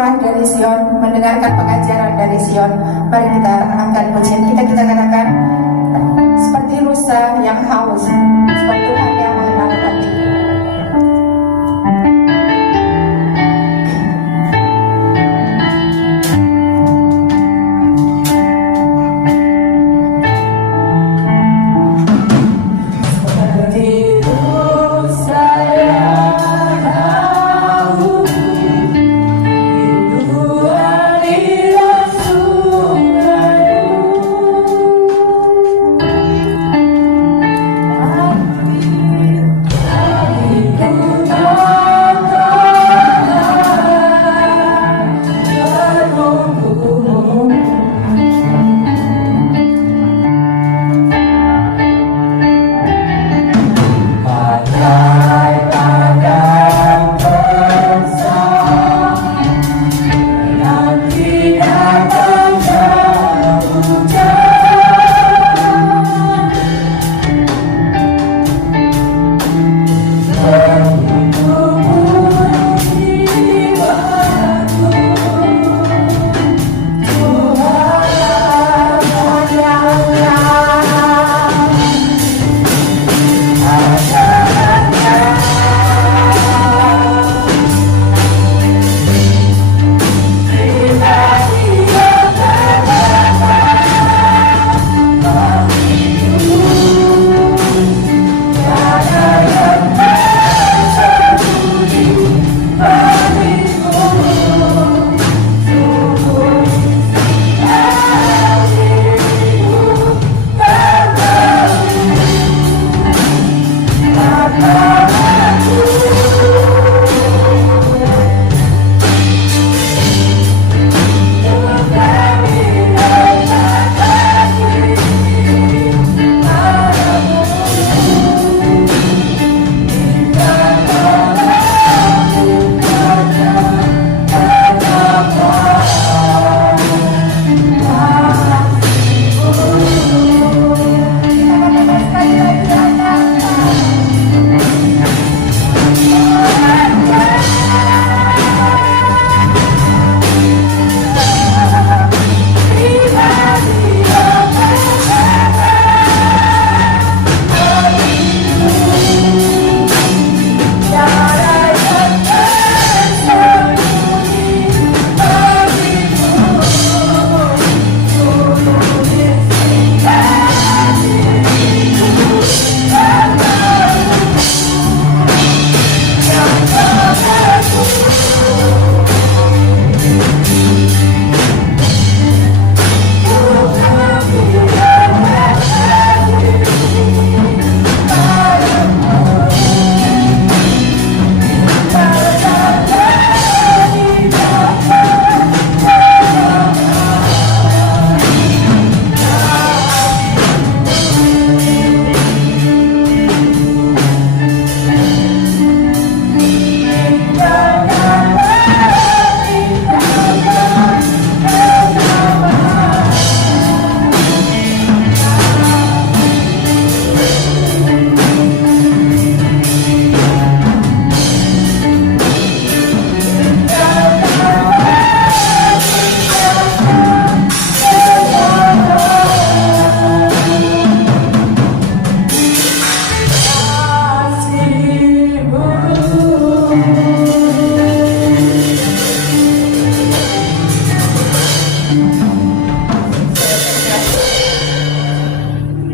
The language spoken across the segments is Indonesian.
jemaat dari Sion mendengarkan pengajaran dari Sion. Mari kita angkat pujian kita katakan seperti rusa yang haus, seperti Tuhan yang mengenal hati.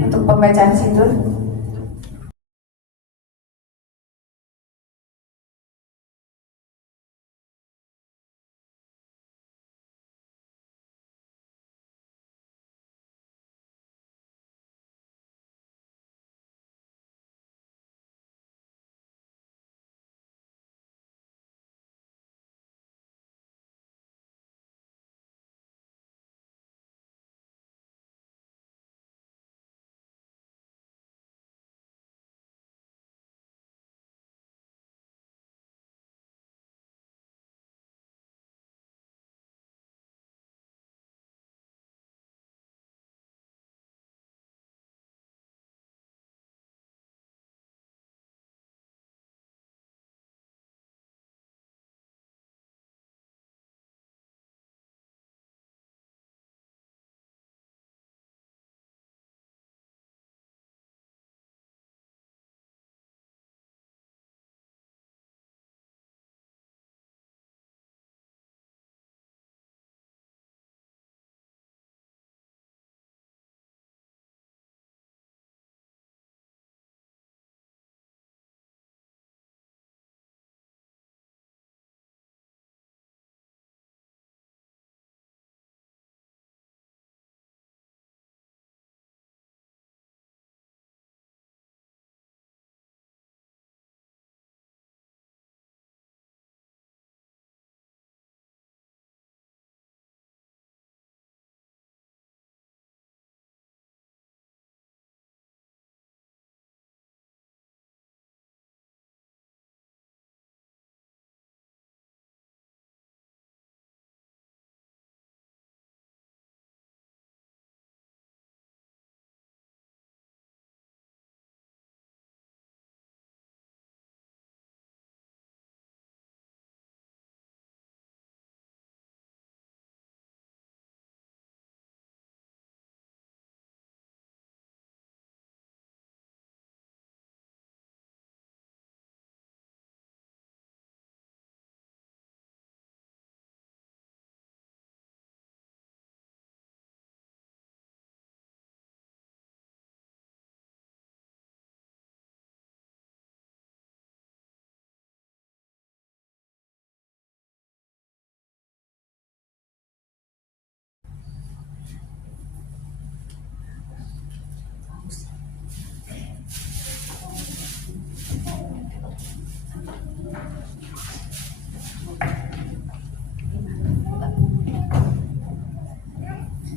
Untuk pembacaan sindur.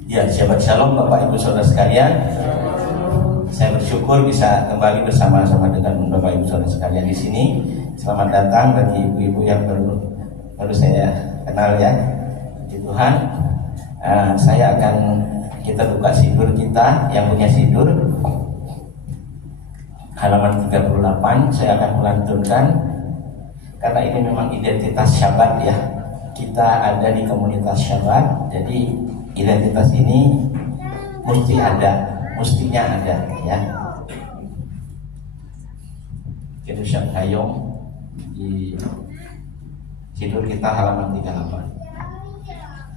Ya, syabat shalom Bapak Ibu Saudara sekalian. Saya bersyukur bisa kembali bersama-sama dengan Bapak Ibu Saudara sekalian di sini. Selamat datang bagi ibu-ibu yang baru saya kenal ya. Puji Tuhan. Kita buka sidur kita yang punya sidur halaman 38. Saya akan melantunkan karena ini memang identitas Syabat ya. Kita ada di komunitas Syabat, jadi identitas ini mestinya ada ya. Kita Hayong di sidur kita halaman 38.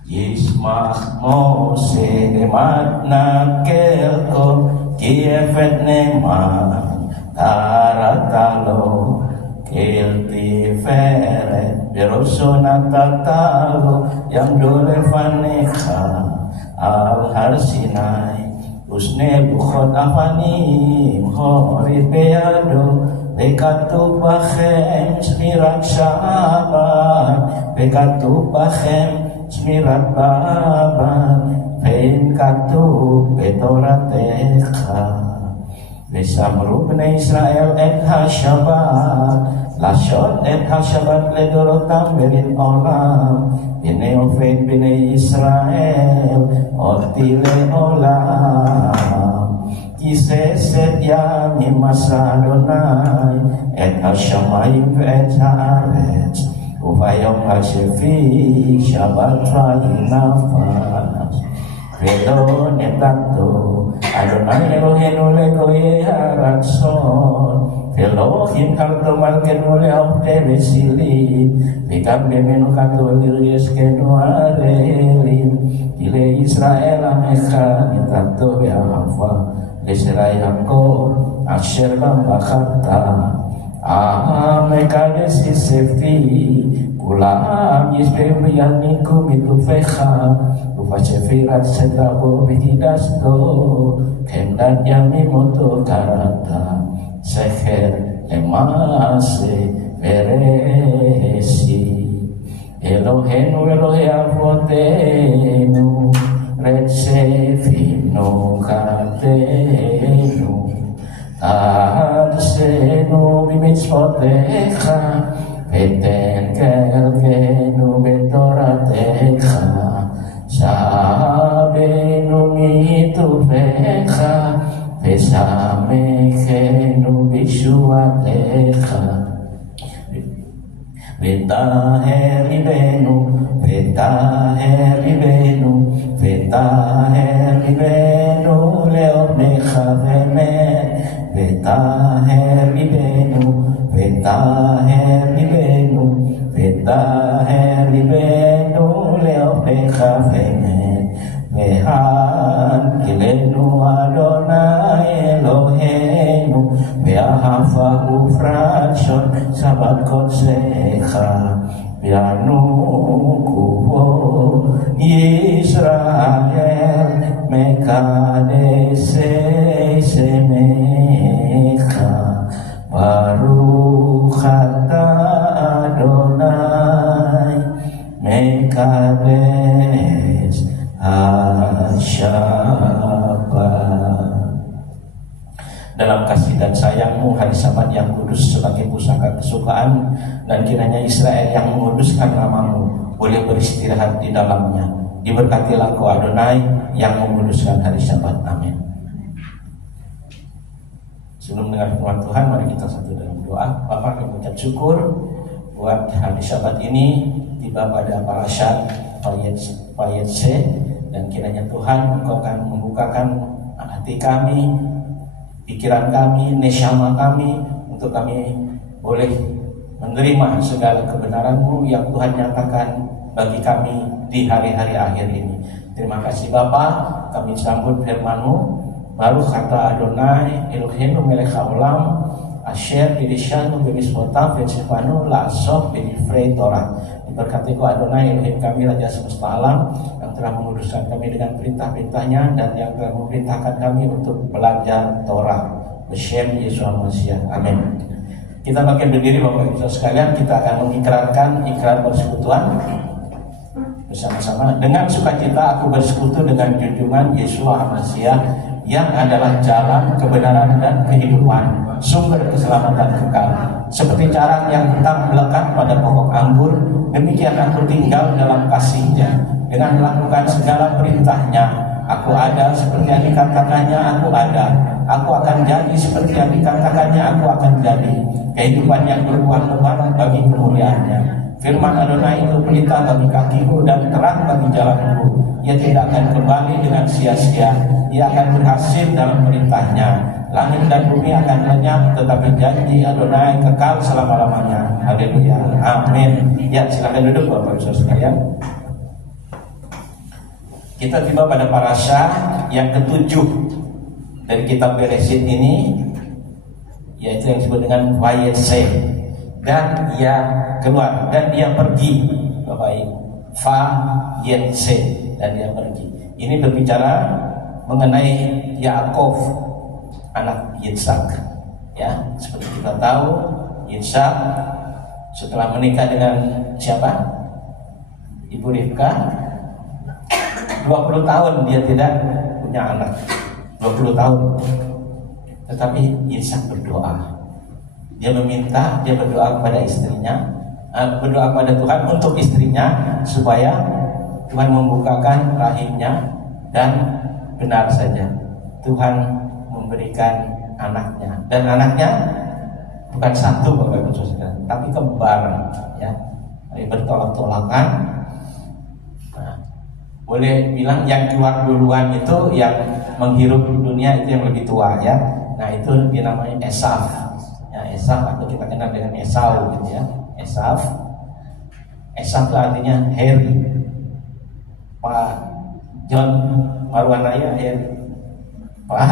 Yismah Mose matna kelko kiefet neman taratalo kelti feret berosona tatalo yang dole fanecha al har sinai usne luchot avanim hori beado וכתוב בכם שמירת שבת, וכתוב בכם שמירת בבת, ואין כתוב בתורתך. ושמרו בני ישראל את השבת, לשון את השבת לדורותם ולעולם. הנה עובד בני ישראל אותי לעולם. Kisah yamim masa Adonai et hashamayim ve'et haaretz uvayom hashevi shabbat ra'i nafas velo netato Adonai Eloheinu legoye haratson velo himkalto malkenu le'ofte vesili vikam bemenu kato lirieskenu arelim ile Israel amecha netato ve'ahava Israel Yaakov asher bachata mekades isefi kulam yisbeu yaniku mitufecha ufashefirat setabo vihidasto kemdan yamimoto karata seher emase veresi Elohenu Elohe avotenu Retsefinu katenu Adsenu bimitzvotecha Veten kelkenu betoratecha Sabenu mitufecha Vesamechenu bishuatecha Vetaher libenu, vetaher libenu, vetaher libenu leonecha vemet, vetaher libenu, vetaher libenu, vetaher libenu leonecha vemet, vehan kilenu Adonai Eloheinu, ve'ahava ufrashon sabat kodsecha, ve'anu kubo Yisrael mekadesei semecha, Baruch atah Adonai mekades Syabat. Dalam kasih dan sayang-Mu hari Sabat yang kudus sebagai pusaka kesukaan, dan kiranya Israel yang menguduskan nama-Mu boleh beristirahat di dalamnya. Diberkatilah Engkau Adonai yang menguduskan hari Sabat. Amin. Sebelum mendengar firman Tuhan, mari kita satu dalam doa. Bapa, kami ucap syukur buat hari Sabat ini tiba pada parashat Vayetse, dan kiranya Tuhan Engkau akan membukakan hati kami, pikiran kami, neshama kami, untuk kami boleh menerima segala kebenaran-Mu yang Tuhan nyatakan bagi kami di hari-hari akhir ini. Terima kasih Bapa, kami sambut firman-Mu. Baruch atah Adonai Eloheinu melech haolam asher dirishanu b'mitzvotav v'tzivanu la'asok b'difrei Torah. Diberkati Kau Adonai Elohim kami, Raja semesta alam, yang telah menguduskan kami dengan perintah-perintahnya dan yang telah memerintahkan kami untuk belajar Torah. B'Shem Yeshua Mashiach. Amin. Kita makin berdiri Bapak Ibu sekalian, kita akan mengikrarkan ikrar persekutuan. bersama-sama. Dengan sukacita aku bersekutu dengan junjungan Yeshua HaMashiach yang adalah jalan, kebenaran dan kehidupan, sumber keselamatan kekal. Seperti carang yang tetap melekat pada pokok anggur, demikian aku tinggal dalam kasih-Nya. Dengan melakukan segala perintah-Nya, aku ada seperti yang dikatakannya aku ada. Aku akan jadi seperti yang dikatakannya aku akan jadi. Kehidupan yang berbuah-buah bagi kemuliaan-Nya. Firman Adonai itu pelita bagi kakiku dan terang bagi jalanku. Ia tidak akan kembali dengan sia-sia. Ia akan berhasil dalam perintahnya. Langit dan bumi akan lenyap, tetapi janji Adonai kekal selama-lamanya. Haleluya, amin. Ya, silakan duduk Bapak Ibu sekalian. Kita tiba pada parasha yang ketujuh dari kitab Bereshit ini, yaitu yang disebut dengan Vayetse. Dan ia keluar dan dia pergi, Bapak Ibu. Vayetse, dan dia pergi. Ini berbicara mengenai Yakov, anak Yitzhak. Ya, seperti kita tahu, Yitzhak setelah menikah dengan siapa? Ibu Ribka. 20 tahun dia tidak punya anak. 20 tahun. Tetapi Yitzhak berdoa. Dia meminta, dia berdoa kepada istrinya, berdoa kepada Tuhan untuk istrinya supaya Tuhan membukakan rahimnya, dan benar saja Tuhan memberikan anaknya, dan anaknya bukan satu Bapak Ibu Saudara, tapi kembar, ya, bertolak-tolakan. Nah, boleh bilang yang keluar duluan itu yang menghirup dunia itu yang lebih tua, ya. Nah, itu dinamanya Esau. Ya, Esau atau kita kenal dengan Esau gitu ya. Esau itu artinya hairy. Pak John Marwanaya hairy. Pak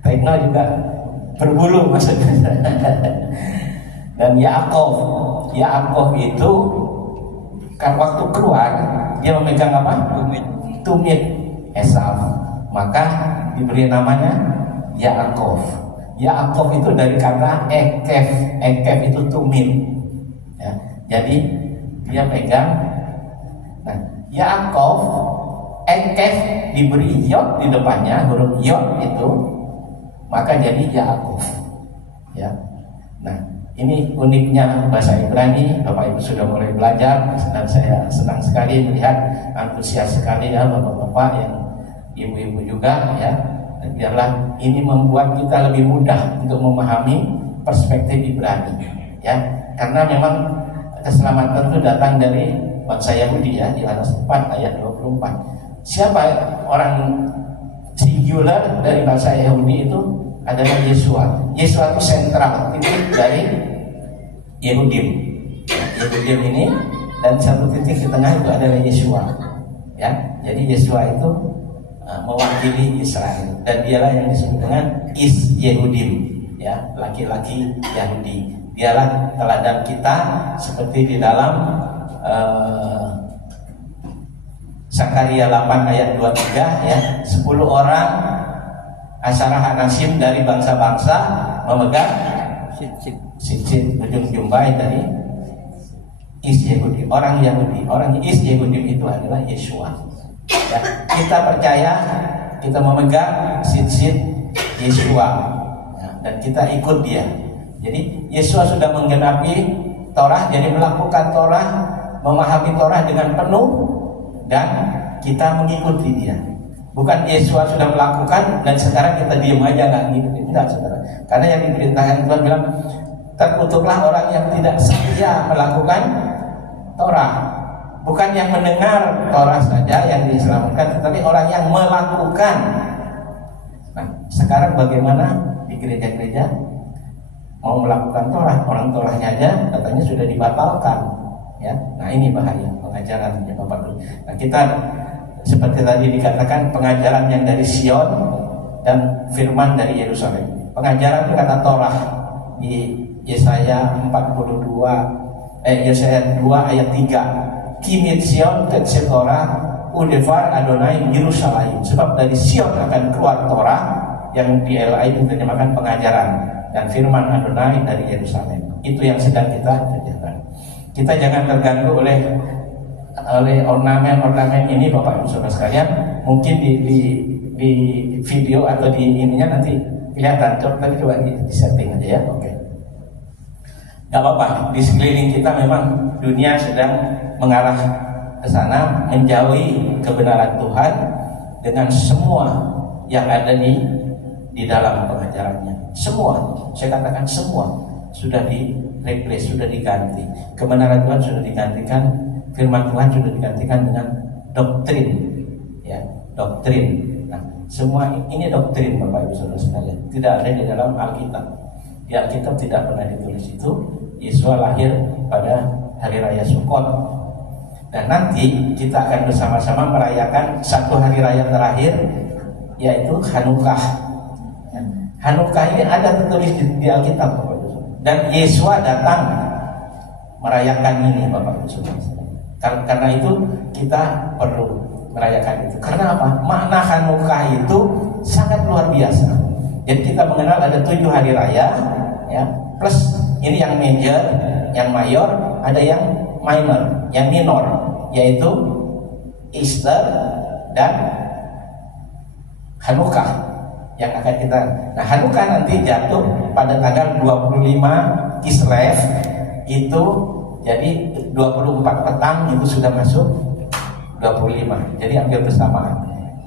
Tekno juga berbulu maksudnya. Dan Yakov itu kan waktu keluar dia memegang apa? Tumit Esau. Maka diberi namanya Yakov. Yakov itu dari kata ekef itu tumit, ya. Jadi dia pegang. Nah, Yakov, ekef diberi yod di depannya, huruf yod itu, maka jadi Yakov, ya. Nah, ini uniknya bahasa Ibrani. Bapak Ibu sudah mulai belajar, dan saya senang sekali melihat antusias sekali ya bapak-bapak, yang ibu-ibu juga, ya. Biarlah ini membuat kita lebih mudah untuk memahami perspektif Ibrani, ya, karena memang keselamatan itu datang dari bangsa Yahudi, ya. Di Yohanes 4 ayat 24. Siapa orang singular dari bangsa Yahudi itu adalah Yeshua. Yeshua itu sentral titik dari Yehudim. Yehudim ini, dan satu titik di tengah itu adalah Yeshua, ya. Jadi Yeshua itu mewakili Israel, dan dialah yang disebut dengan Is Yehudim, ya, laki-laki Yahudi. Dialah teladan kita, seperti di dalam Sakaria 8 ayat 23, ya, 10 orang Asyarah Anasim dari bangsa-bangsa memegang sitsit ujung jumbai dari Is Yehudi, orang Yahudi. Orang Is Yehudim itu adalah Yeshua. Ya, kita percaya, kita memegang sitsit Yeshua, ya, dan kita ikut dia. Jadi Yeshua sudah menggenapi Torah, jadi melakukan Torah, memahami Torah dengan penuh, dan kita mengikuti dia. Bukan Yeshua sudah melakukan dan sekarang kita diam aja nggak ngikutin, tidak, saudara. Karena yang diperintahkan Tuhan bilang, terkutuklah orang yang tidak setia melakukan Torah. Bukan yang mendengar Torah saja yang diselamatkan, tetapi orang yang melakukan. Nah, sekarang bagaimana di gereja-gereja mau melakukan Torah, orang Torahnya aja katanya sudah dibatalkan, ya. Nah, ini bahaya pengajarannya Bapak Guru. Nah, kita seperti tadi dikatakan, pengajaran yang dari Sion dan firman dari Yerusalem. Pengajaran kata Torah di Yesaya 2 ayat 3. Kimit Sion tetzet Torah udevar Adonai Yerusalem. Sebab dari Sion akan keluar Torah, yang di LI diterjemahkan pengajaran, dan firman Adonai dari Yerusalem. Itu yang sedang kita kerjakan. Kita jangan terganggu oleh oleh ornamen-ornamen ini Bapak Ibu Saudara sekalian. Mungkin di video atau di ininya nanti kelihatan, coba di setting aja ya. Oke. Gak apa-apa, di sekeliling kita memang dunia sedang mengarah ke sana, menjauhi kebenaran Tuhan dengan semua yang ada di dalam pengajarannya. Semua, saya katakan semua sudah di-replace, sudah diganti. Kebenaran Tuhan sudah digantikan, firman Tuhan sudah digantikan dengan doktrin, ya, doktrin. Nah, semua ini doktrin Bapak Ibu Saudara sekalian. Tidak ada di dalam Alkitab. Di Alkitab tidak pernah ditulis itu Yesus lahir pada hari raya Sukot. Dan nanti kita akan bersama-sama merayakan satu hari raya terakhir, yaitu Hanukkah. Hanukkah ini ada tertulis di Alkitab Bapak Ibu. Dan Yesus datang merayakan ini Bapak Ibu Saudara. Karena itu kita perlu merayakan itu. Karena apa? Makna Hanukkah itu sangat luar biasa. Jadi kita mengenal ada 7 hari raya, ya, plus ini yang major, yang mayor, ada yang minor, yang minor, yaitu Easter dan Hanukkah yang akan kita. Nah, Hanukkah nanti jatuh pada tanggal 25 Kislev, itu jadi 24 petang itu sudah masuk 25. Jadi hampir bersamaan.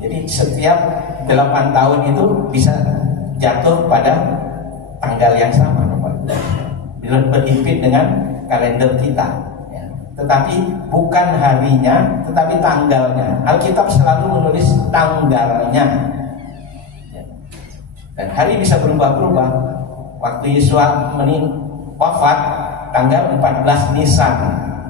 Jadi setiap 8 tahun itu bisa jatuh pada tanggal yang sama, berhimpit dengan kalender kita, ya. Tetapi bukan harinya, tetapi tanggalnya. Alkitab selalu menulis tanggalnya, ya. Dan hari bisa berubah-ubah. Waktu Yesus wafat tanggal 14 Nisan,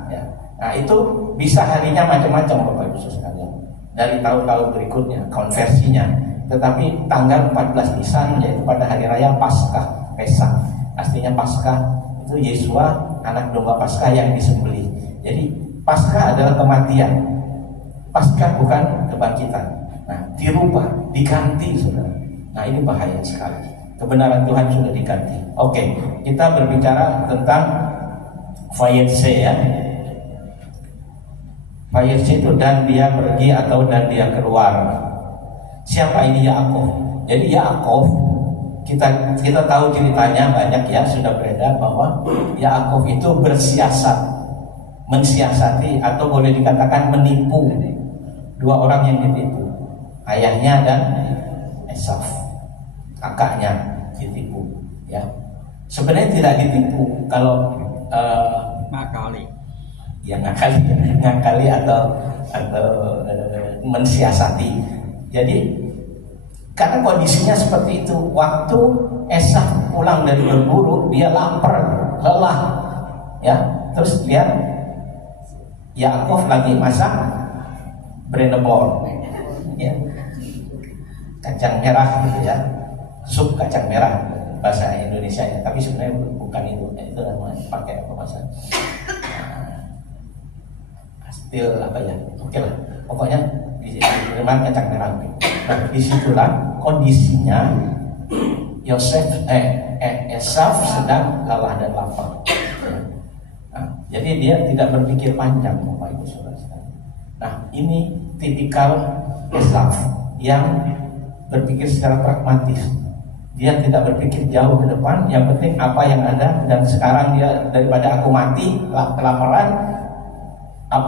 ya. Nah itu bisa harinya macam-macam Bapak Ibu sekalian. Dari tahun-tahun berikutnya konversinya. Tetapi tanggal 14 Nisan yaitu pada hari raya Paskah, Pesak. Artinya Paskah itu Yesua, anak domba Paskah yang disembelih. Jadi Paskah adalah kematian. Paskah bukan kebangkitan. Nah, dirubah, diganti Saudara. Nah, ini bahaya sekali. Kebenaran Tuhan sudah diganti. Oke, kita berbicara tentang Vayetse ya. Vayetse itu dan dia pergi atau dan dia keluar. Siapa ini Yakov? Jadi Yakov kita tahu ceritanya banyak ya, sudah beredar bahwa Yakov itu mensiasati atau boleh dikatakan menipu 2 orang yang ditipu, ayahnya dan Esau, kakaknya ditipu. Ya, sebenarnya tidak ditipu kalau ngakali atau mensiasati. Jadi karena kondisinya seperti itu, waktu Esau pulang dari berburu, dia lapar, lelah, ya. Terus lihat Yakov lagi masak brenebor, ya, kacang merah gitu ya, sup kacang merah bahasa Indonesianya, tapi sebenarnya bukan itu namanya pakai apa bahasa stil apa ya, oke lah, pokoknya di kacang merah. Nah, disitulah kondisinya Esau sedang lelah dan lapar. Nah, jadi dia tidak berpikir panjang, Bapak Ibu Saudara. Nah, ini tipikal Esau yang berpikir secara pragmatis. Dia tidak berpikir jauh ke depan. Yang penting apa yang ada dan sekarang dia, daripada aku mati kelaparan,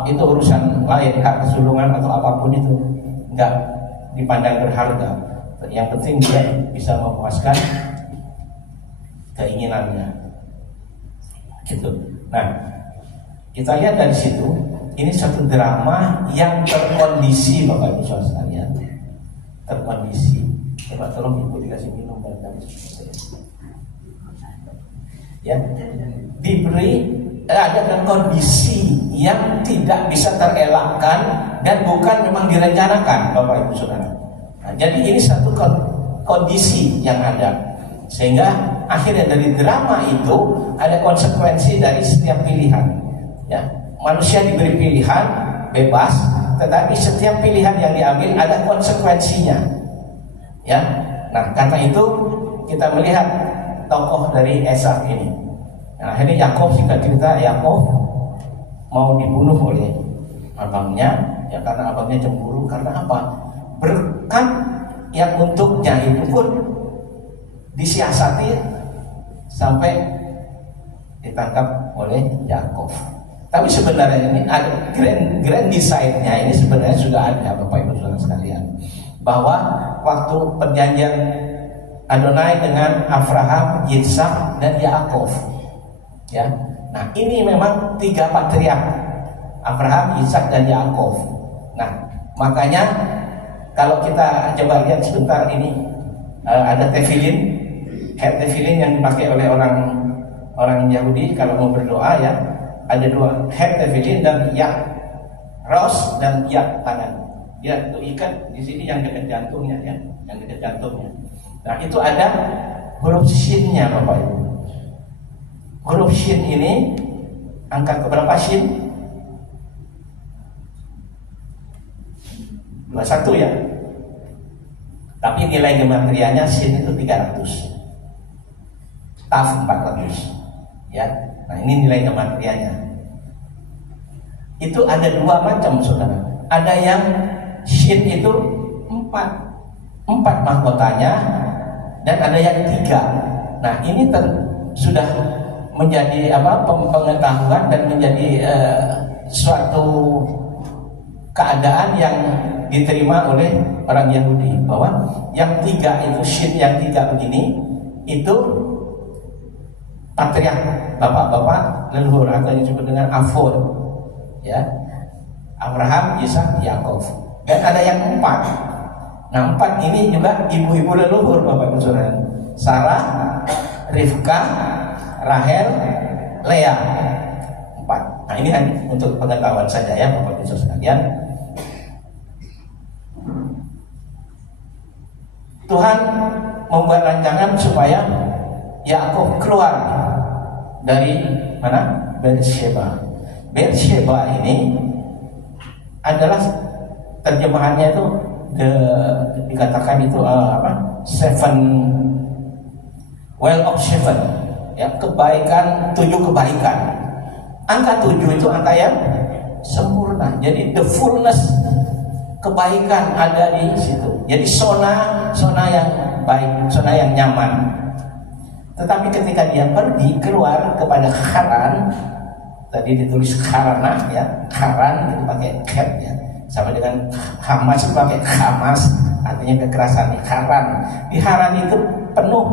itu urusan lain, hak kesulungan atau apapun itu enggak dipandang berharga. Yang penting dia bisa memuaskan keinginannya, gitu. Nah, kita lihat dari situ, ini satu drama yang terkondisi, Bapak Ibu Saudara sekalian, terkondisi. Coba tolong Ibu dikasih minum dan ya, diberi ada kondisi yang tidak bisa terelakkan dan bukan memang direncanakan, Bapak Ibu Saudara. Nah, jadi ini satu kondisi yang ada, sehingga akhirnya dari drama itu ada konsekuensi dari setiap pilihan. Ya, manusia diberi pilihan bebas, tetapi setiap pilihan yang diambil ada konsekuensinya. Ya, nah karena itu kita melihat tokoh dari Esau ini. Nah, akhirnya Yakov, singkat cerita, Yakov mau dibunuh oleh abangnya, ya karena abangnya cemburu. Karena apa? Berkat yang untuknya itu pun disiasati sampai ditangkap oleh Yakov. Tapi sebenarnya ini ada grand design-nya ini sebenarnya sudah ada, Bapak Ibu Saudara sekalian, bahwa waktu perjanjian Adonai dengan Abraham, Yitzhak dan Yakov, ya. Nah, ini memang 3 patriark, Abraham, Yitzhak dan Yakov. Nah, makanya kalau kita coba lihat sebentar ini, ada tefillin, head tefillin yang dipakai oleh orang Yahudi kalau mau berdoa, ya. Ada 2 head tefillin dan yak ros dan yak tangan. Ya, itu ikat di sini yang dekat jantungnya, ya, yang dekat jantungnya. Nah, itu ada huruf shin-nya, Bapak Ibu. Huruf shin ini angka keberapa shin? 21, ya. Tapi nilai gematrianya shin itu 300. Taf 400. Ya. Nah, ini nilai gematrianya. Itu ada 2 macam, Saudara. Ada yang shin itu 4 mahkotanya, dan ada yang 3. Nah, ini sudah menjadi pengetahuan dan menjadi suatu keadaan yang diterima oleh orang Yahudi, bahwa yang 3 itu shin yang 3 begini itu patriark, bapak-bapak leluhur, atau yang disebut dengan Avot, ya, Abraham, Ishak, Yakov. Dan ada yang 4. Nah, 4 ini juga ibu-ibu leluhur, Bapak Ibu Saudara. Sarah, Rivka, Rahel, Lea. 4. Nah, ini untuk pengetahuan saja, ya, Bapak Ibu Saudara sekalian. Tuhan membuat rancangan supaya Yakov keluar dari mana? Beersheba. Beersheba ini adalah terjemahannya itu dikatakan itu well of 7, ya, kebaikan, 7 kebaikan. Angka 7 itu angka yang sempurna. Jadi the fullness kebaikan ada di situ. Jadi zona yang baik, zona yang nyaman. Tetapi ketika dia pergi keluar kepada Haran, tadi ditulis Harana, ya, Haran itu pakai cat, ya, sama dengan Hamas itu pakai Hamas, artinya kekerasan. Haran, di Haran itu penuh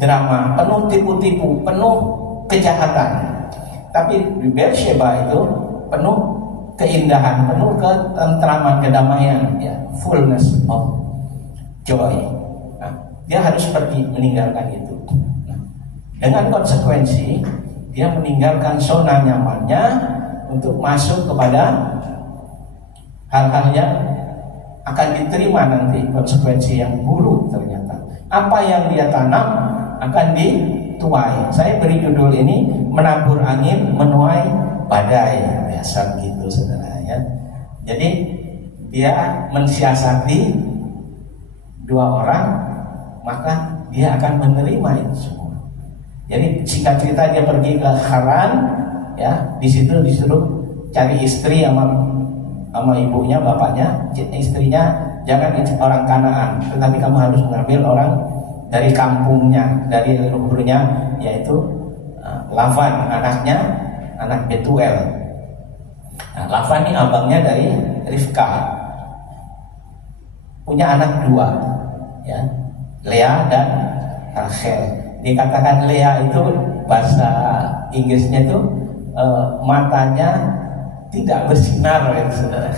drama, penuh tipu-tipu, penuh kejahatan. Tapi di Beersheba itu penuh keindahan, penuh ketentraman, kedamaian, ya, fullness of joy. Nah, dia harus pergi meninggalkan itu. Dengan konsekuensi dia meninggalkan zona nyamannya untuk masuk kepada hal-hal yang akan diterima nanti, konsekuensi yang buruk ternyata. Apa yang dia tanam akan dituai. Saya beri judul ini, menabur angin menuai badai. Biasa gitu, Saudara, ya. Jadi dia mensiasati 2 orang, maka dia akan menerima itu semua. Jadi singkat cerita dia pergi ke Haran, ya, di situ disuruh cari istri sama ibunya, bapaknya. Istrinya jangan orang Kanaan, tetapi kamu harus mengambil orang dari kampungnya, dari leluhurnya, yaitu Lavan, anak Betuel. Nah, Lavan ini abangnya dari Rivka, punya anak 2, ya, Lea dan Rachel. Dikatakan Lea itu bahasa Inggrisnya itu matanya tidak bersinar, ya, Saudara.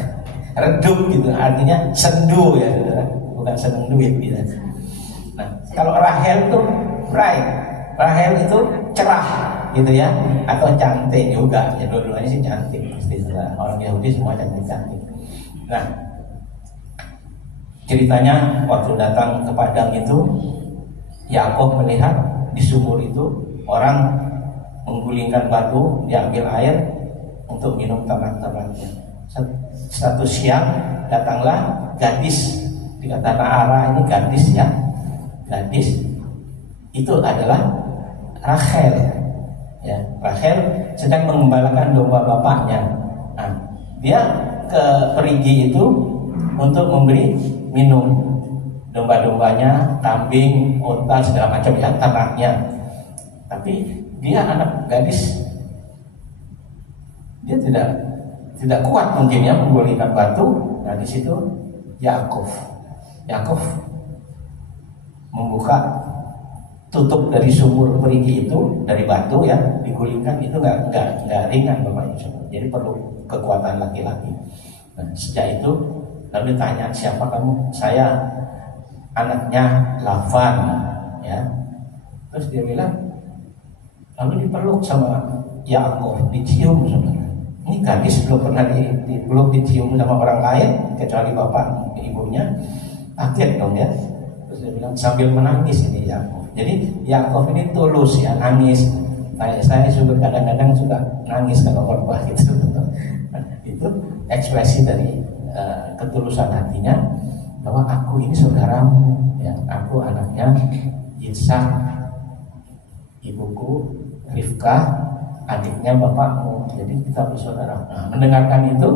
Redup gitu, artinya sendu, ya, Saudara, bukan seneng duit, gitu. Nah, kalau Rahel itu bright, Rahel itu cerah, gitu, ya, atau cantik juga, ya, dua-duanya sih cantik, pasti, Saudara. Orang Yahudi semua cantik-cantik. Nah, ceritanya waktu datang ke padang itu, Yakov melihat di sumur itu orang menggulingkan batu, diambil air untuk minum ternak-ternaknya. Satu siang datanglah gadis, dikatakan Ara ini gadis, ya, gadis itu adalah Rachel, ya. Rachel sedang mengembalakan domba bapaknya. Nah, dia ke perigi itu untuk memberi minum domba-dombanya, kambing, unta segala macam ya, ternaknya. Tapi dia anak gadis, dia tidak kuat mungkin ya menggulingkan batu. Nah di situ Yakov membuka tutup dari sumur perigi itu dari batu ya, digulingkan. Itu nggak ringan Bapak Ibu. Jadi perlu kekuatan laki-laki. Nah, sejak itu lalu ditanya, siapa kamu? Saya anaknya Lavan ya. Terus dia bilang, lalu dipeluk sama Yakov, dicium saudara. Ini gadis belum pernah dipeluk, dicium sama orang lain kecuali bapak ibunya. Kaget dong ya. Terus dia bilang sambil menangis ini Yakov. Jadi Yakov ini tulus ya, nangis. Saya juga kadang-kadang suka nangis kalau khotbah gitu. Nah, itu ekspresi dari ketulusan hatinya bahwa aku ini saudaramu, ya, aku anaknya Ishak, ibuku Rifkah, adiknya bapakmu. Jadi kita bersaudara. Nah, mendengarkan itu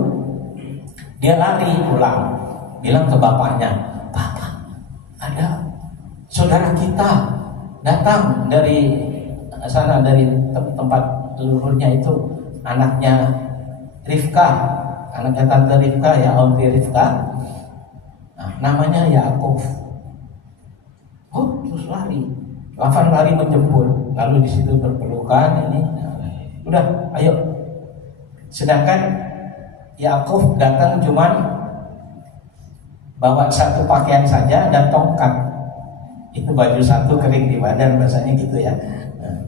dia lari pulang, bilang ke bapaknya, "Bapak, ada saudara kita datang dari sana, dari tempat leluhurnya itu, anaknya Rifkah, anaknya tante Rifkah ya, Om Rifkah. Nah, namanya Yakov." Oh, terus lari. Lavan lari menjemput, lalu di situ berpelukan ini. Nah, udah, ayo. Sedangkan Yakov datang cuman bawa satu pakaian saja dan tongkat. Itu baju satu kering di badan, bahasanya gitu ya. Nah,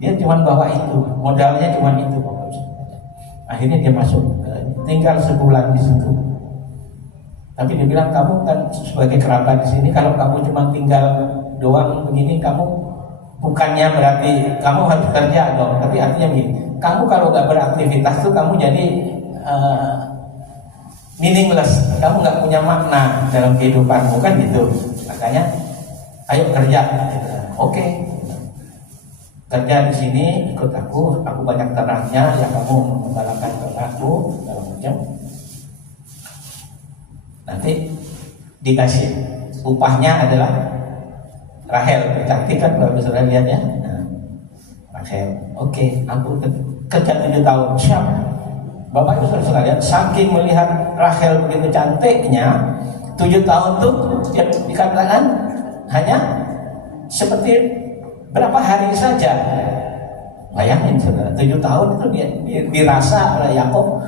dia cuma bawa itu, modalnya cuma itu. Akhirnya dia masuk, tinggal sebulan di situ. Tapi dia bilang, kamu kan sebagai kerabat di sini, kalau kamu cuma tinggal doang begini, kamu bukannya berarti kamu harus kerja dong. Tapi artinya begini, kamu kalau nggak beraktivitas tuh kamu jadi meaningless, kamu nggak punya makna dalam kehidupanmu kan gitu. Makanya ayo kerja. Oke. Kerja di sini, ikut aku banyak ternaknya, ya kamu mengembalakan ternakku, segala macam. Nanti dikasih upahnya adalah Rahel, cantik kan kalau saudara lihat ya. Nah, Rahel, oke, aku kerja 7 tahun, siap. Bapak Ibu saudara lihat, saking melihat Rahel begitu cantiknya, 7 tahun tuh dia dikatakan hanya seperti berapa hari saja. Bayangin saudara, 7 tahun itu dia dirasa oleh Yakov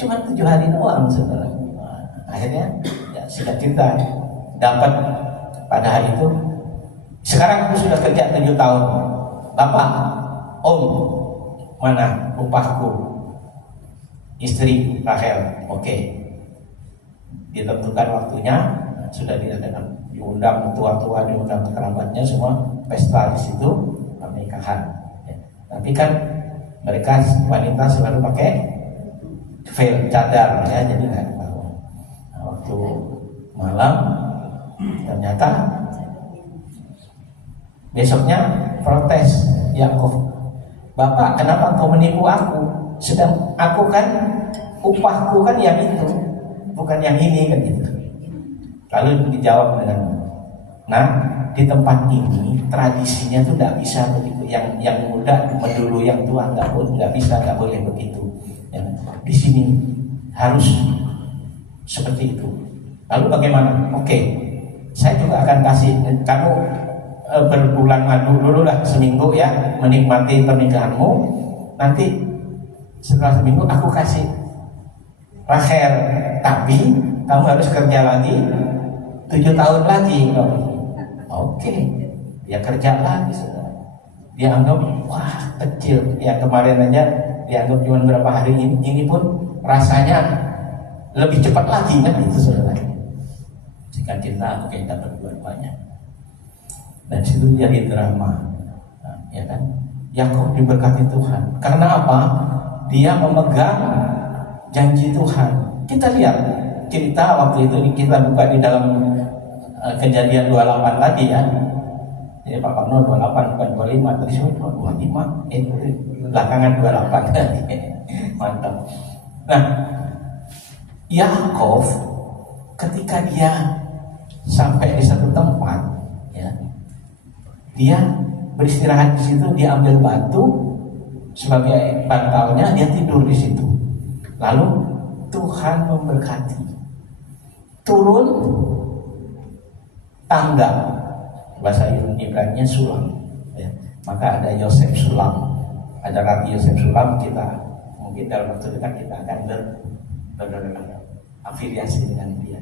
cuma 7 hari doang saudara. Akhirnya ya, singkat cerita dapat pada hari itu. Sekarang aku sudah kerja 7 tahun. Bapak, Om, mana upahku? Istri Rahel, oke. Ditentukan waktunya, sudah diundang tua-tua, diundang kerabatnya semua, pesta di situ pernikahan. Ya. Tapi kan mereka wanita selalu pakai veil, cadar ya, jadi nggak tahu. Nah, waktu malam ternyata besoknya protes Yakov, "Bapak, kenapa kau menipu aku? Sedang aku kan upahku kan yang itu, bukan yang ini kan gitu." Lalu dijawab dengan, "Nah, di tempat ini tradisinya tuh nggak bisa begitu. Yang muda mendulu yang tua, nggak bisa, nggak boleh begitu. Ya, di sini harus seperti itu." Lalu bagaimana? Oke, saya juga akan kasih kamu berbulan madu dulu lah, seminggu ya, menikmati pernikahanmu. Nanti setelah seminggu aku kasih Rahel, tapi kamu harus kerja lagi 7 tahun lagi. Oke, dia kerja lagi. Dia anggap wah kecil. Ya kemarin aja dianggap cuma berapa hari, ini pun rasanya lebih cepat lagi kan itu saudara. Jika kita aku kayak dapat banyak. Dan situ jadi drama, nah, ya kan? Yakov diberkati Tuhan. Karena apa? Dia memegang janji Tuhan. Kita lihat cerita waktu itu, kita buka di dalam Kejadian 28 tadi ya. Jadi Pak Pano 28 bukan 25, tadi semua 25, belakangan 28 tadi. Mantap. Nah, Yakov ketika dia sampai di satu tempat, ya, dia beristirahat di situ, dia ambil batu sebagai bantalnya, dia tidur di situ. Lalu Tuhan memberkati, turun tangga, bahasa Ibrani-nya sulam, ya. Maka ada Yosef Sulam, ada Rabi Yosef Sulam. Kita mungkin dalam waktu dekat kita akan berafiliasi dengan dia.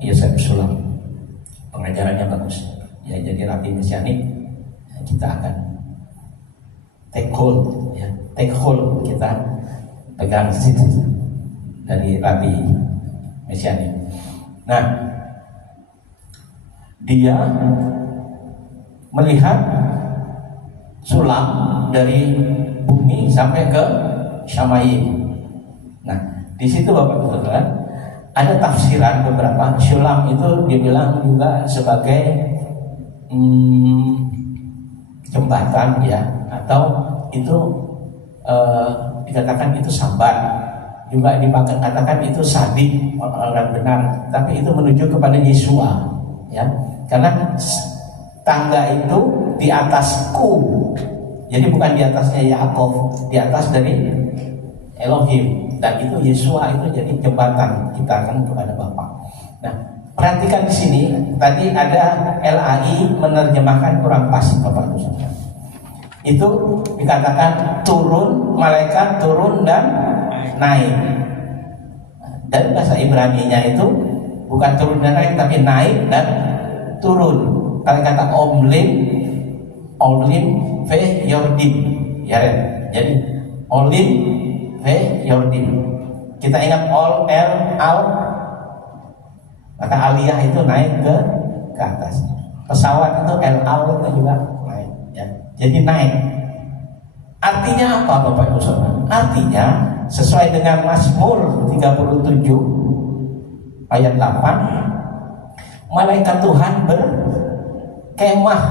Yosef Sulam, pengajarannya bagus, ya, jadi Rabi Mesianik. Kita akan take hold, ya, take hold, kita pegang situ dari Rabi Mesianik. Nah, dia melihat sulam dari bumi sampai ke Syamayim. Nah, di situ Bapak Saudara, ada tafsiran beberapa. Sulam itu dibilang juga sebagai jembatan, ya, atau itu dikatakan itu sabar, juga dikatakan itu sadik, orang benar, tapi itu menuju kepada Yesua, ya, karena tangga itu di atasku, jadi bukan di atasnya Yakov, di atas dari Elohim, dan itu Yesua, itu jadi jembatan kita kan kepada Bapa. Nah, perhatikan di sini tadi ada LAI menerjemahkan kurang pas, Bapak Ibu. Itu dikatakan turun, malaikat turun dan naik. Dan bahasa Ibrani-nya itu bukan turun dan naik, tapi naik dan turun. Kalau kata Olim ve Yordim, ya, jadi Olim ve Yordim. Kita ingat al, maka aliyah itu naik ke atas. Pesawat itu al itu juga naik, ya. Jadi naik. Artinya apa Bapak Ibu Saudara? Artinya sesuai dengan Mazmur 37 ayat 8, malaikat Tuhan berkemah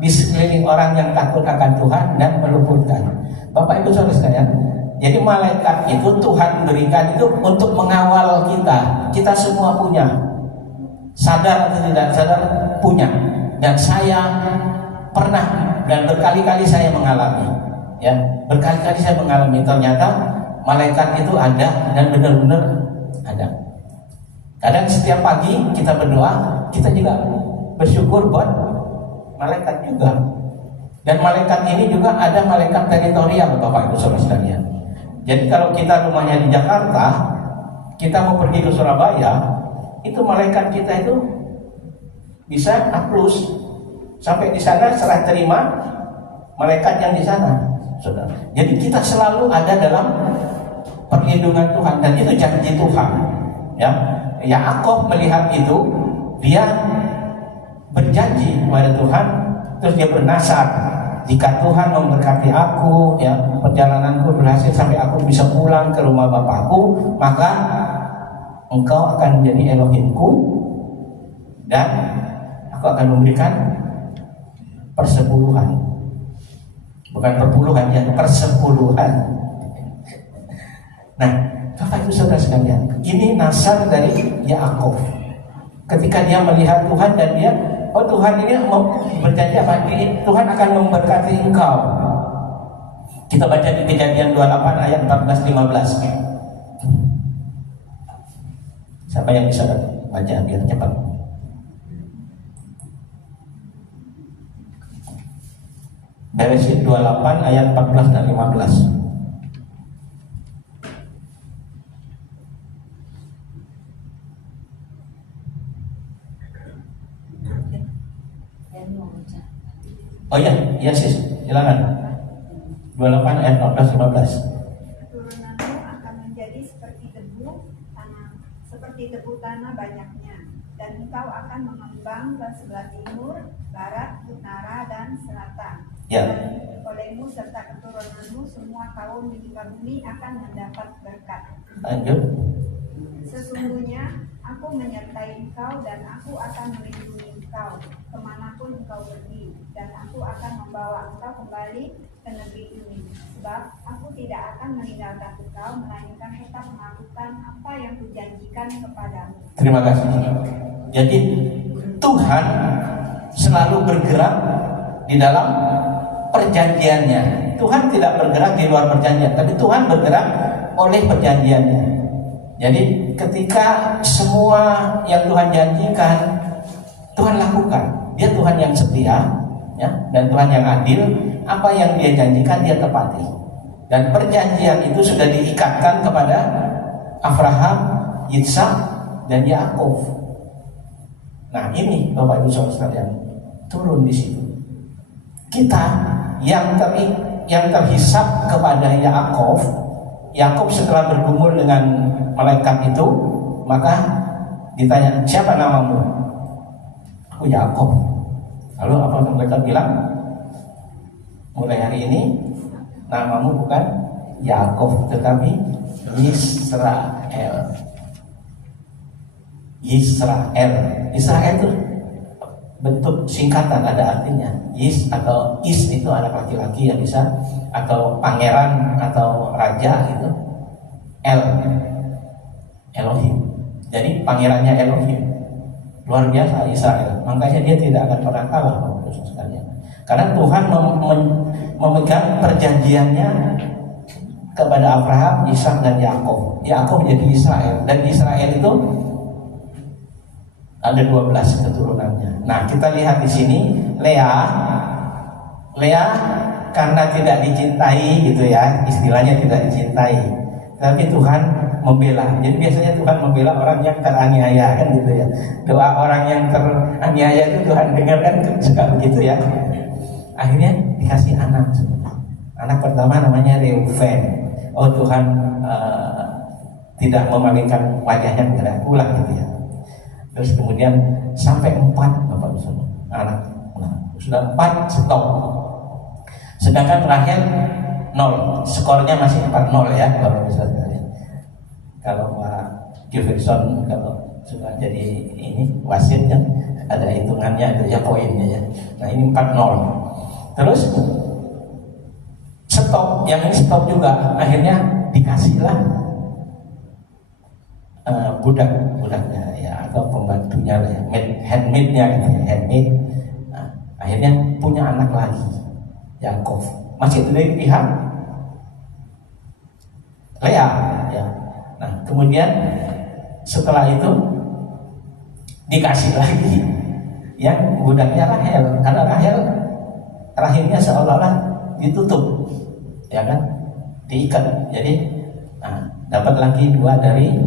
di sekeliling orang yang takut akan Tuhan dan meluputkan. Bapak Ibu Saudara sekalian, jadi malaikat itu Tuhan berikan itu untuk mengawal kita. Kita semua punya, sadar atau tidak sadar punya. Dan saya pernah dan berkali-kali saya mengalami, ya, berkali-kali saya mengalami, ternyata malaikat itu ada dan benar-benar ada. Kadang setiap pagi kita berdoa, kita juga bersyukur buat malaikat juga. Dan malaikat ini juga ada malaikat teritorial, Bapak Ibu Saudara sekalian. Jadi kalau kita rumahnya di Jakarta, kita mau pergi ke Surabaya, itu malaikat kita itu bisa aplus sampai di sana, serah terima malaikat yang di sana, Saudara. Jadi kita selalu ada dalam perlindungan Tuhan, dan itu janji Tuhan, ya. Yakov melihat itu, dia berjanji kepada Tuhan, terus dia bernasar, jika Tuhan memberkati aku, ya, perjalananku berhasil sampai aku bisa pulang ke rumah Bapakku, maka engkau akan menjadi Elohimku dan aku akan memberikan persepuluhan, bukan perpuluhan, ya, persepuluhan. Nah, Bapak Ibu Saudara sekalian, ini nasar dari Yakov. Ketika dia melihat Tuhan dan dia, oh Tuhan ini mau berjanji apa? Tuhan akan memberkati engkau. Kita baca di Kejadian 28 ayat 14-15. Siapa yang bisa baca biar cepat? Beresin 28 ayat 14 dan 15. Oh iya sis, silakan. 28 ayat 14-15. Keturunanmu akan menjadi seperti debu tanah, seperti debu tanah banyaknya, dan engkau akan mengembang ke sebelah timur, barat, utara, dan selatan. Ya. Dan olehmu serta keturunanmu semua kaum di muka bumi akan mendapat berkat. Lanjut. Sesungguhnya aku menyertai engkau dan aku akan melindungi engkau kemanapun engkau pergi, dan aku akan membawa engkau kembali ke negeri ini. Sebab aku tidak akan meninggalkan engkau, melainkan tetap melakukan apa yang kujanjikan kepadamu. Terima kasih. Jadi Tuhan selalu bergerak di dalam perjanjiannya. Tuhan tidak bergerak di luar perjanjian, tapi Tuhan bergerak oleh perjanjiannya. Jadi ketika semua yang Tuhan janjikan Tuhan lakukan. Dia Tuhan yang setia, ya, dan Tuhan yang adil. Apa yang Dia janjikan Dia tepati. Dan perjanjian itu sudah diikatkan kepada Abraham, Ishak, dan Yakub. Nah, ini Bapak Ibu Saudara sekalian, turun di situ. Kita yang terhisap kepada Yakub setelah bergumul dengan malaikat itu, maka ditanya, siapa namamu? Aku Yakub. Lalu apa mereka bilang? Mulai hari ini namamu bukan Yakub, tetapi Israel. Israel itu bentuk singkatan, ada artinya. Is atau is itu anak laki-laki yang bisa, atau pangeran atau raja gitu. Elohim. Jadi pangerannya Elohim. Luar biasa Israel. Makanya dia tidak akan pernah kalah, Bapak sekalian. Karena Tuhan memegang perjanjiannya kepada Abraham, Ishak, dan Yakub. Yakub jadi Israel, dan Israel itu ada 12 keturunannya. Nah, kita lihat di sini Lea karena tidak dicintai gitu ya, istilahnya tidak dicintai. Tapi Tuhan membela. Jadi biasanya Tuhan membela orang yang teraniaya, kan gitu ya. Doa orang yang teraniaya itu Tuhan dengarkan, suka begitu ya. Akhirnya dikasih anak. Anak pertama namanya Reuben. Oh, Tuhan tidak memalingkan wajahnya kepada pulang gitu ya. Terus kemudian sampai 4 Bapak Ibu anak. Nah, sudah 4 stop. Sedangkan Rahel 0. Skornya masih 4-0 ya Bapak Ibu sekalian. Kalau Pak Gilbertson kalau sudah jadi ini wasit kan ada hitungannya, ada ya poinnya ya. Nah, ini 4-0. Terus stop, yang ini stop juga. Akhirnya dikasihlah budak-budaknya ya, atau pembantunya lah ya, handmaidnya gitu ya, handmaid. Nah, akhirnya punya anak lagi, Yakub. Masih dari pihak Lea ya. Nah, kemudian setelah itu dikasih lagi yang budaknya Rahel, karena Rahel rahimnya seolah-olah ditutup, ya kan, diikat. Jadi dapat lagi 2 dari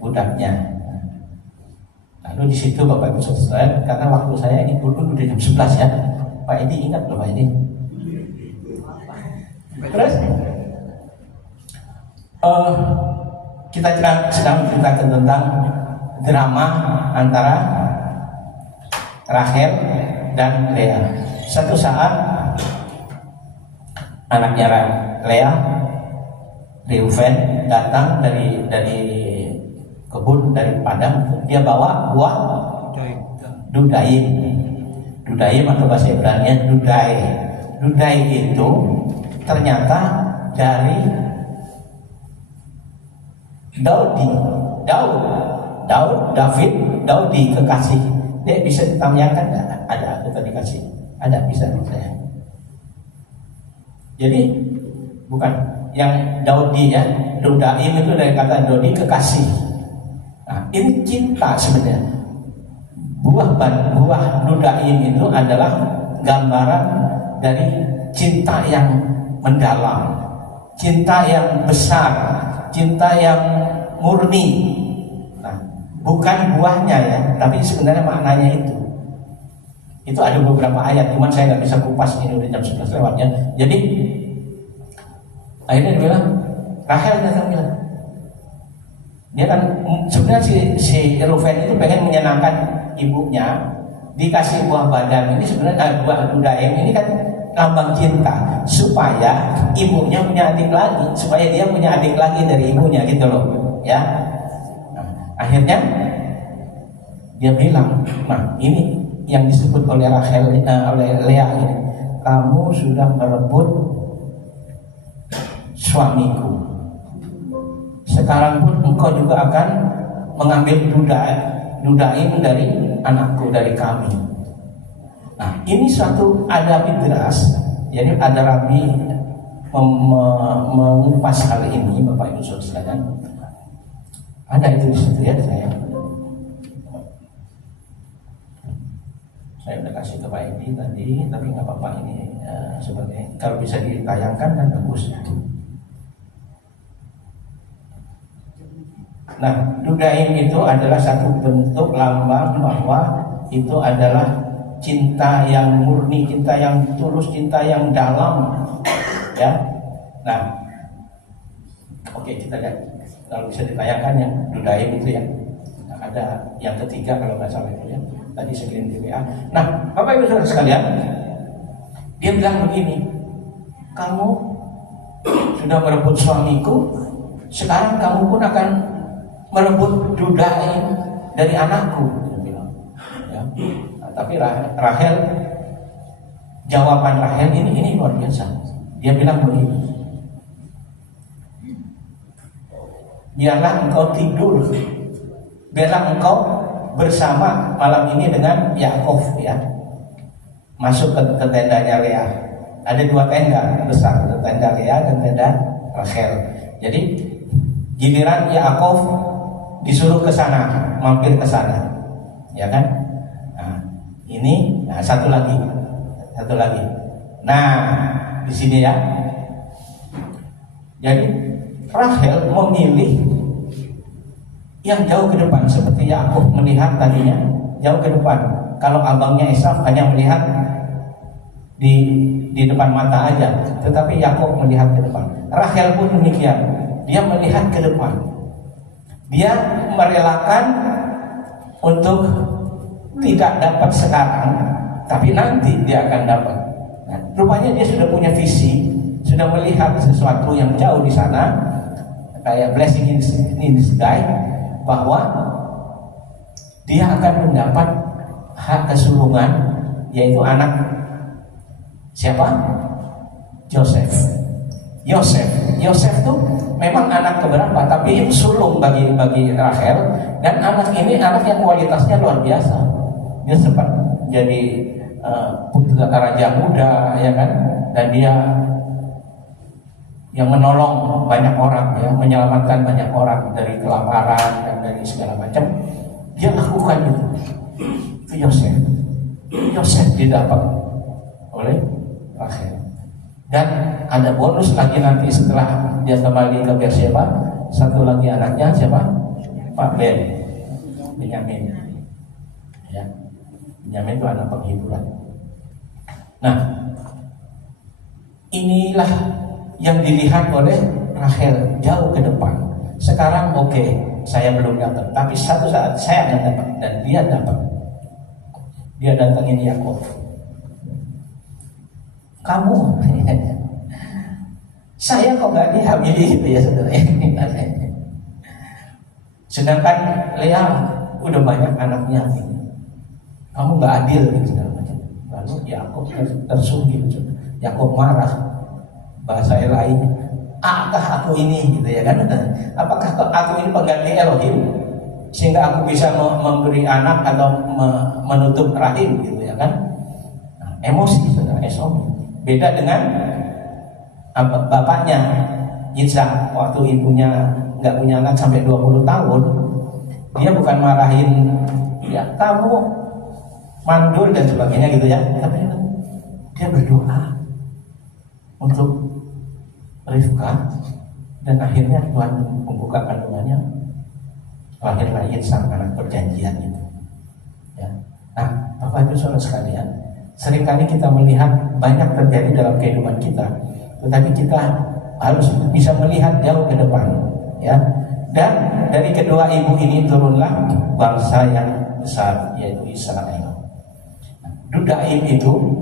budaknya. Lalu di situ Bapak Ibu Saudara, karena waktu saya ini udah jam 11 ya, Pak Edi ingat loh Pak Edi. Terus kita sedang menceritakan tentang drama antara Rahel dan Lea. Satu saat anaknya Lea, Reuben, datang dari kebun, dari padang. Dia bawa buah dudaim. Dudaim atau bahasa Ibrani dudai. Dudai itu ternyata dari Daudi kekasih. Dia bisa ditanyakan, ada kita dikasih, ada bisa saya. Jadi bukan yang Daudi ya, Dudaim itu dari kata Daudi kekasih. Nah, ini cinta sebenarnya. Buah Dudaim itu adalah gambaran dari cinta yang mendalam, cinta yang besar, cinta yang murni. Nah, bukan buahnya ya, tapi sebenarnya maknanya itu. Itu ada beberapa ayat, cuman saya nggak bisa kupas, ini udah jam 11 lewatnya. Jadi akhirnya dia bilang, Rahel datang bilang, dia kan sebenarnya si Reuben itu pengen menyenangkan ibunya, dikasih buah badan. Ini sebenarnya buah dudaim ini kan lambang cinta, supaya ibunya punya adik lagi, supaya dia punya adik lagi dari ibunya gitu loh ya. Nah, akhirnya dia bilang, nah ini yang disebut oleh oleh Lea ini, kamu sudah merebut suamiku. Sekarang pun engkau juga akan mengambil dudaim dari anakku, dari kami. Nah, ini suatu ada midrash. Jadi ada Rabi mengupas hal ini, Bapak Ibu Saudara sekalian. Ada itu di situ ya, saya udah kasih ke Pak Edi tadi, tapi nggak apa-apa ini sebagai kalau bisa ditayangkan kan bagus. Nah, dudaim itu adalah satu bentuk lambang bahwa itu adalah cinta yang murni, cinta yang tulus, cinta yang dalam, ya. Nah, oke, kita lihat kalau bisa ditayangkan yang dudaim itu ya. Nah, ada yang ketiga kalau nggak salah itu ya. Tadi sekian DPA. Nah, Bapak Ibu Saudara sekalian, dia bilang begini, kamu sudah merebut suamiku, sekarang kamu pun akan merebut dudaim dari anakku, dia bilang. Ya. Nah, tapi Rahel, jawaban Rahel ini luar biasa. Dia bilang begini, biarlah engkau tidur, biarlah engkau bersama malam ini dengan Yakov, ya, masuk ke tendanya Lea. Ada dua tenda besar, tenda Lea dan tenda Rahel. Jadi giliran Yakov disuruh ke sana, mampir ke sana, ya kan? Nah, ini, nah satu lagi. Nah, di sini ya. Jadi Rahel memilih yang jauh ke depan, seperti Yakub melihat tadinya jauh ke depan. Kalau abangnya Esau hanya melihat di depan mata aja, tetapi Yakub melihat ke depan. Rahel pun demikian, dia melihat ke depan. Dia merelakan untuk tidak dapat sekarang, tapi nanti dia akan dapat. Nah, rupanya dia sudah punya visi, sudah melihat sesuatu yang jauh di sana, kayak blessing in the sky, bahwa dia akan mendapat hak kesulungan, yaitu anak siapa? Yosef itu memang anak keberapa, tapi itu sulung bagi Rahel, dan anak ini anak yang kualitasnya luar biasa. Dia sempat jadi putra raja muda, ya kan, dan dia yang menolong banyak orang, ya, menyelamatkan banyak orang dari kelaparan dan dari segala macam. Dia lakukan itu Yosef didapat oleh Rahel. Dan ada bonus lagi nanti setelah dia kembali ke Beersheba, satu lagi anaknya siapa? Pak Benyamin. Ya, Benyamin itu anak penghiburan. Nah, inilah yang dilihat oleh Rahel jauh ke depan. Sekarang oke, saya belum dapat, tapi satu saat saya akan dapat, dan dia dapat. Dia datangin Yakov. Kamu, saya kok nggak dihamili gitu ya saudara. Sedangkan Lea udah banyak anaknya. Kamu nggak adil gitu segala macam. Lalu Yakov tersunggil. Yakov marah. Bahasa lain, apakah aku ini gitu ya kan? Apakah aku ini pengganti Elohim sehingga aku bisa memberi anak atau menutup rahim gitu ya kan? Nah, emosi saudara, Esau. Beda dengan bapaknya Ishak, waktu ibunya nggak punya anak sampai 20 tahun, dia bukan marahin ya kamu mandul dan sebagainya gitu ya, tapi dia berdoa untuk Rivka, dan akhirnya Tuhan membuka kandungannya, lahirlah Ishak, anak perjanjian itu. Ya. Nah, Bapak Ibu Saudara sekalian, seringkali kita melihat banyak terjadi dalam kehidupan kita, tetapi kita harus bisa melihat jauh ke depan, ya. Dan dari kedua ibu ini turunlah bangsa yang besar, yaitu Israel. Dudaim itu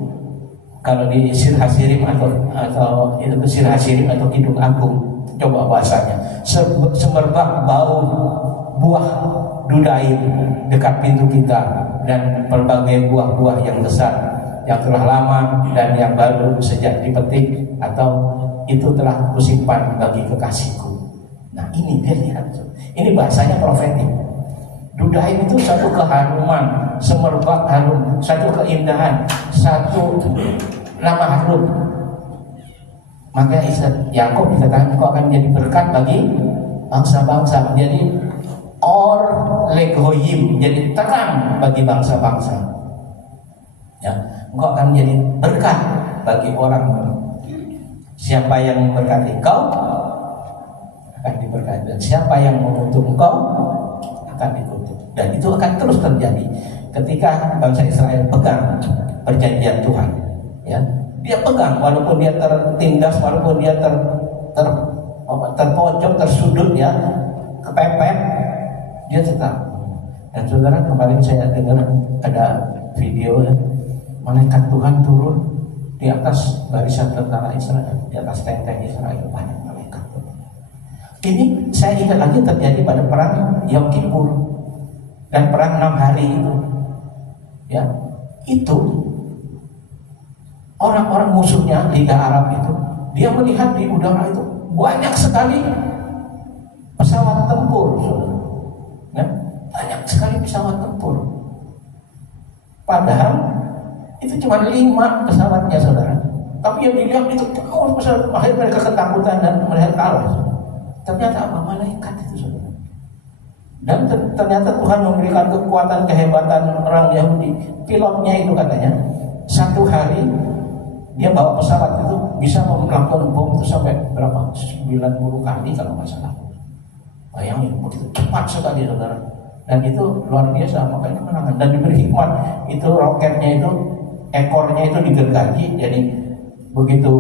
kalau di Sir Hasirim atau itu Sir Hasirim atau Kidung Agung, coba bahasanya semerbak buah dudaim dekat pintu kita dan berbagai buah-buah yang besar yang telah lama dan yang baru sejak dipetik atau itu telah kusimpan bagi kekasihku. Nah ini dia lihat, ini bahasanya profetik. Dudaim itu satu keharuman, semerbak harum, satu keindahan, satu nama harum. Maka Yakub dikatakan engkau akan menjadi berkat bagi bangsa-bangsa, menjadi or legoyim, jadi terang bagi bangsa-bangsa. Ya, engkau akan menjadi berkat bagi orang. Siapa yang memberkati engkau akan diberkati, dan siapa yang mengutuk engkau akan dikutuk. Dan itu akan terus terjadi ketika bangsa Israel pegang perjanjian Tuhan. Ya, dia pegang walaupun dia tertindas, walaupun dia terpojok, tersudut, ya, kepepet, dia tetap. Dan saudara, kemarin saya dengar ada video, ya, malaikat Tuhan turun di atas barisan tentara Israel, di atas tank-tank Israel, banyak malaikat. Ini saya ingat lagi terjadi pada perang Yom Kippur dan perang 6 hari itu. Ya, itu orang-orang musuhnya Liga Arab itu, dia melihat di udara itu banyak sekali pesawat tempur, saudara. Ya, banyak sekali pesawat tempur. Padahal itu cuma 5 pesawatnya, saudara. Tapi yang dilihat itu jauh pesawat. Akhirnya mereka ketakutan dan mereka kalah. Ternyata apa? Malaikat itu, saudara. Dan ternyata Tuhan memberikan kekuatan, kehebatan orang Yahudi. Pilotnya itu katanya satu hari dia bawa pesawat itu bisa melakukan bom itu sampai berapa? 90 kali kalau nggak salah. Bayangin, begitu cepat sekali, saudara. Dan itu luar biasa, makanya menangan. Dan diberi hikmat, itu roketnya itu, ekornya itu digergaji. Jadi begitu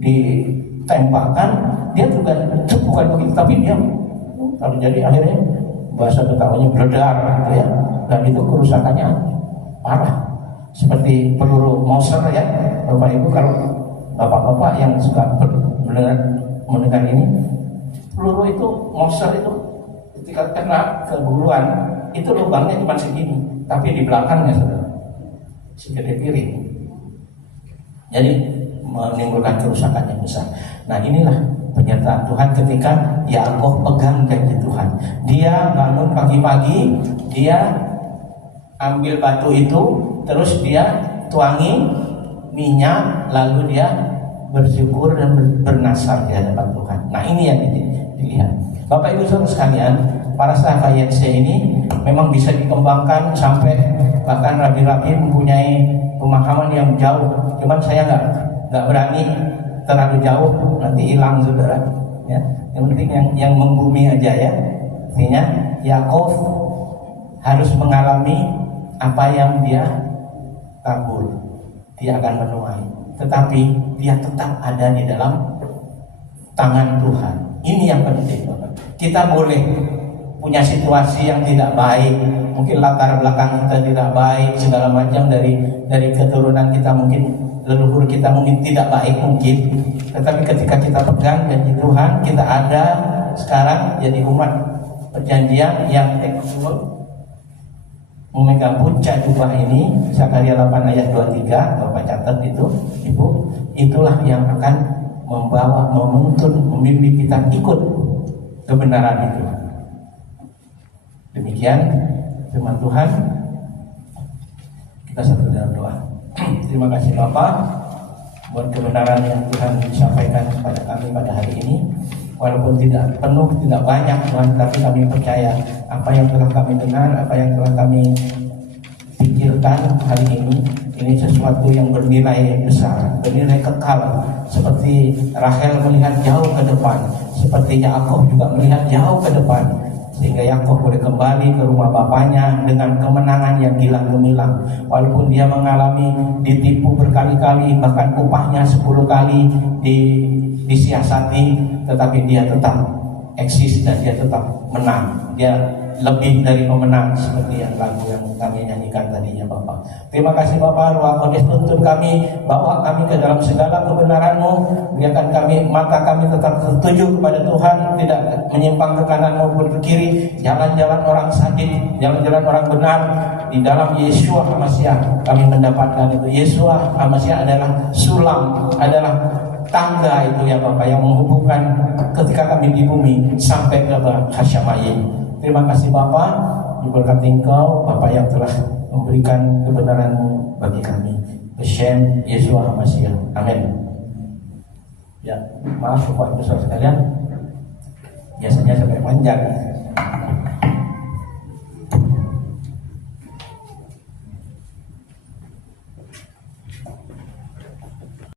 ditembakkan, dia juga bukan begitu, tapi dia lalu jadi akhirnya bahasa Betawanya beledar, gitu ya. Dan itu kerusakannya parah, seperti peluru Moser, ya, Bapak Ibu. Kalau Bapak-bapak yang suka mendengar ini, peluru itu Moser itu ketika kena ke buluan itu lubangnya cuma segini, tapi di belakangnya, saudara, segede piring. Jadi menimbulkan kerusakan yang besar. Nah, inilah penyertaan Tuhan ketika Yakub pegang janji Tuhan. Dia bangun pagi-pagi, dia ambil batu itu, terus dia tuangi minyak, lalu dia bersyukur dan bernasar di hadapan Tuhan. Nah, ini yang dilihat. Bapak Ibu Saudara sekalian, para sahabat YC ini memang bisa dikembangkan sampai bahkan rabi-rabi mempunyai pemahaman yang jauh. Cuman saya nggak berani terlalu jauh, nanti hilang, saudara. Ya, yang penting yang membumi aja, ya. Artinya Yakub harus mengalami apa yang dia tabur, dia akan menuai. Tetapi dia tetap ada di dalam tangan Tuhan. Ini yang penting, Bapak. Kita boleh punya situasi yang tidak baik, mungkin latar belakang kita tidak baik, segala macam dari keturunan kita, mungkin leluhur kita mungkin tidak baik mungkin. Tetapi ketika kita pegang janji Tuhan, kita ada sekarang jadi umat perjanjian yang memegang puncak jubah ini, Zakaria 8 ayat 23, Bapak catat itu, Ibu, itulah yang akan membawa, menuntun, membimbing kita ikut kebenaran itu. Demikian firman Tuhan. Kita satu dalam doa. Terima kasih Bapak buat kebenaran yang Tuhan sampaikan kepada kami pada hari ini. Walaupun tidak penuh, tidak banyak Tuhan, tapi kami percaya apa yang telah kami dengar, apa yang telah kami pikirkan hari ini sesuatu yang bernilai besar, bernilai kekal. Seperti Rahel melihat jauh ke depan, seperti Yakub juga melihat jauh ke depan, sehingga Yakub boleh kembali ke rumah bapaknya dengan kemenangan yang gilang gemilang. Walaupun dia mengalami ditipu berkali-kali, bahkan upahnya 10 kali disiasati, tetapi dia tetap eksis dan dia tetap menang. Dia lebih dari pemenang seperti yang lagu yang kami nyanyikan tadinya Bapak. Terima kasih Bapak, Roh Kudus tuntun kami, bawa kami ke dalam segala kebenaran-Mu, biarkan kami, mata kami tetap tertuju kepada Tuhan, tidak menyimpang ke kanan maupun ke kiri, jalan-jalan orang sakit, jalan-jalan orang benar. Di dalam Yeshua HaMashiach kami mendapatkan itu. Yeshua HaMashiach adalah sulam, adalah tangga itu ya Bapak, yang menghubungkan ketika kami di bumi sampai ke Hasyamayim. Terima kasih Bapak, diberkati Engkau Bapak yang telah memberikan kebenaran-Mu bagi kami. Beshem Yeshua HaMashiach. Amin. Ya, maaf Bapak Ibu Saudara sekalian, biasanya sampai panjang.